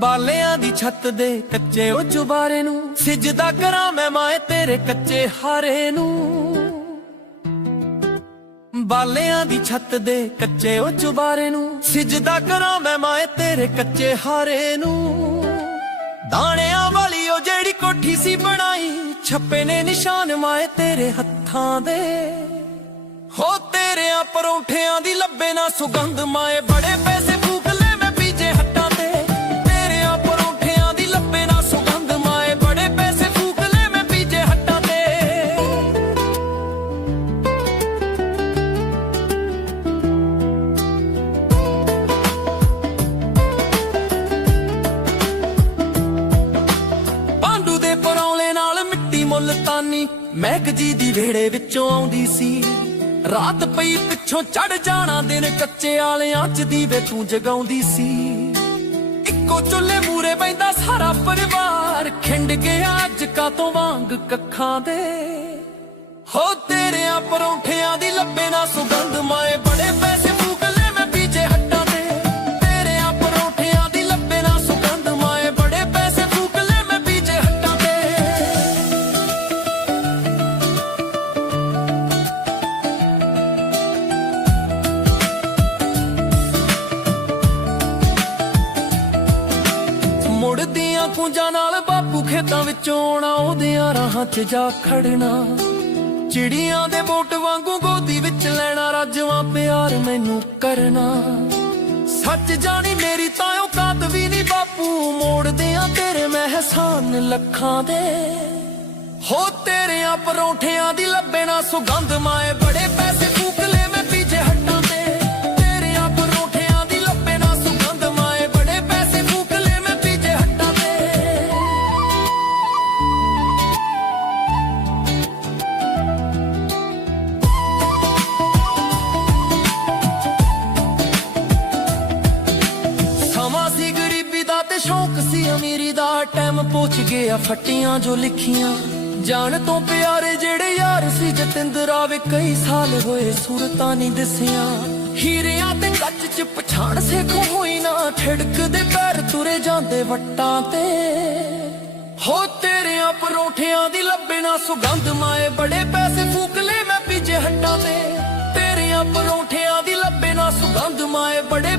ਬਾਲਿਆਂ ਦੀ ਛੱਤ ਦੇ ਕੱਚੇ ਉਹ ਚੁਬਾਰੇ ਨੂੰ ਸਿਜਦਾ ਕਰਾਂ ਮੈਂ ਮਾਏ ਤੇਰੇ ਕੱਚੇ ਹਾਰੇ ਨੂੰ। ਬਾਲਿਆਂ ਦੀ ਛੱਤ ਦੇ ਕੱਚੇ ਉਹ ਚੁਬਾਰੇ ਨੂੰ ਸਿਜਦਾ ਕਰਾਂ ਮੈਂ ਮਾਏ ਤੇਰੇ ਕੱਚੇ ਹਾਰੇ ਨੂੰ। ਦਾਣਿਆਂ ਵਾਲੀ ਉਹ ਜਿਹੜੀ ਕੋਠੀ ਸੀ ਬਣਾਈ, ਛੱਪੇ ਨੇ ਨਿਸ਼ਾਨ ਮਾਏ ਤੇਰੇ ਹੱਥਾਂ ਦੇ। ਹੋ ਤੇਰਿਆਂ ਪਰੌਂਠਿਆਂ ਦੀ ਲੱਭੇ ਨਾ ਸੁਗੰਧ ਮਾਏ, ਬੜੇ ਪੈਸੇ ਮੁਲਤਾਨੀ ਦੀ ਵੇੜੇ ਵਿੱਚੋਂ ਆਉਂਦੀ ਸੀ। ਰਾਤ ਪਈ ਪਿੱਛੋਂ ਚੜ ਜਾਣਾ ਦਿਨ ਕੱਚੇ ਆਲਿਆਂ ਚ ਦੀਵੇ ਤੂੰ ਜਗਾਉਂਦੀ ਸੀ। ਇੱਕੋ ਚੁੱਲ੍ਹੇ ਮੂਰੇ ਬੈਂਦਾ ਸਾਰਾ ਪਰਿਵਾਰ, ਖਿੰਡ ਗਿਆ ਅੱਜ ਕਾਤੋਂ ਵਾਂਗ ਕੱਖਾਂ ਦੇ। ਹੋ ਤੇਰਿਆਂ ਪਰੌਂਠਿਆਂ ਦੀ ਲੱਭੇ ਨਾ ਸੁਗੰਧ ਮਾਏ ਮੁੜਦੀਆਂ ਕੁੰਜਾਂ ਨਾਲ ਬਾਪੂ ਖੇਤਾਂ ਵਿੱਚੋਂ ਆਉਣਾ, ਉਹਦਿਆਂ ਰਾਹਾਂ 'ਚ ਜਾ ਖੜਨਾ। ਚਿੜੀਆਂ ਦੇ ਬੋਟ ਵਾਂਗੂ ਗੋਦੀ ਵਿੱਚ ਲੈਣਾ, ਰਾਜਵਾਂ ਪਿਆਰ ਮੈਨੂੰ ਕਰਨਾ। ਸੱਚ ਜਾਣੀ ਮੇਰੀ ਤਾਂ ਔਕਾਤ ਵੀ ਨਹੀਂ ਬਾਪੂ, ਮੋੜਦਿਆਂ ਤੇਰੇ ਮਹਿਸਾਨ ਲੱਖਾਂ ਦੇ। ਹੋ ਤੇਰਿਆਂ ਪਰੌਂਠਿਆਂ ਦੀ ਲੱਭੇ ਨਾ ਸੁਗੰਧ, ਮਾਏ ਸ਼ੌਕ ਸੀ ਅਮੀਰੀ ਦਾ ਟਾਈਮ ਪੁੱਛ ਗਿਆ, ਫੱਟੀਆਂ ਜੋ ਲਿਖੀਆਂ। ਜਾਣ ਤੋਂ ਪਿਆਰੇ ਜਿਹੜੇ ਯਾਰ ਸੀ, ਜਤਿੰਦਰਾ ਵੇ ਕਈ ਸਾਲ ਹੋਏ ਸੂਰਤਾਂ ਨਹੀਂ ਦਿਸੀਆਂ। ਹੀਰਿਆਂ ਤੇ ਕੱਚ ਚ ਪਛਾਣ ਸੇ ਕੋ ਹੋਈ ਨਾ ਠੜਕਦੇ ਪੈਰ ਤੁਰੇ ਜਾਂਦੇ ਵਟਾਂ ਤੇ। ਹੋ ਤੇਰਿਆਂ ਪਰੋਠਿਆਂ ਦੀ ਲੱਭੇ ਨਾ ਸੁਗੰਧ, ਮਾਏ ਬੜੇ ਪੈਸੇ ਫੂਕਲੇ ਮੈਂ ਪੀਜੇ ਹੱਟਾਂ ਤੇ। ਤੇਰਿਆਂ ਪਰੋਠਿਆਂ ਦੀ ਲੱਭੇ ਨਾ ਸੁਗੰਧ, ਮਾਏ ਬੜੇ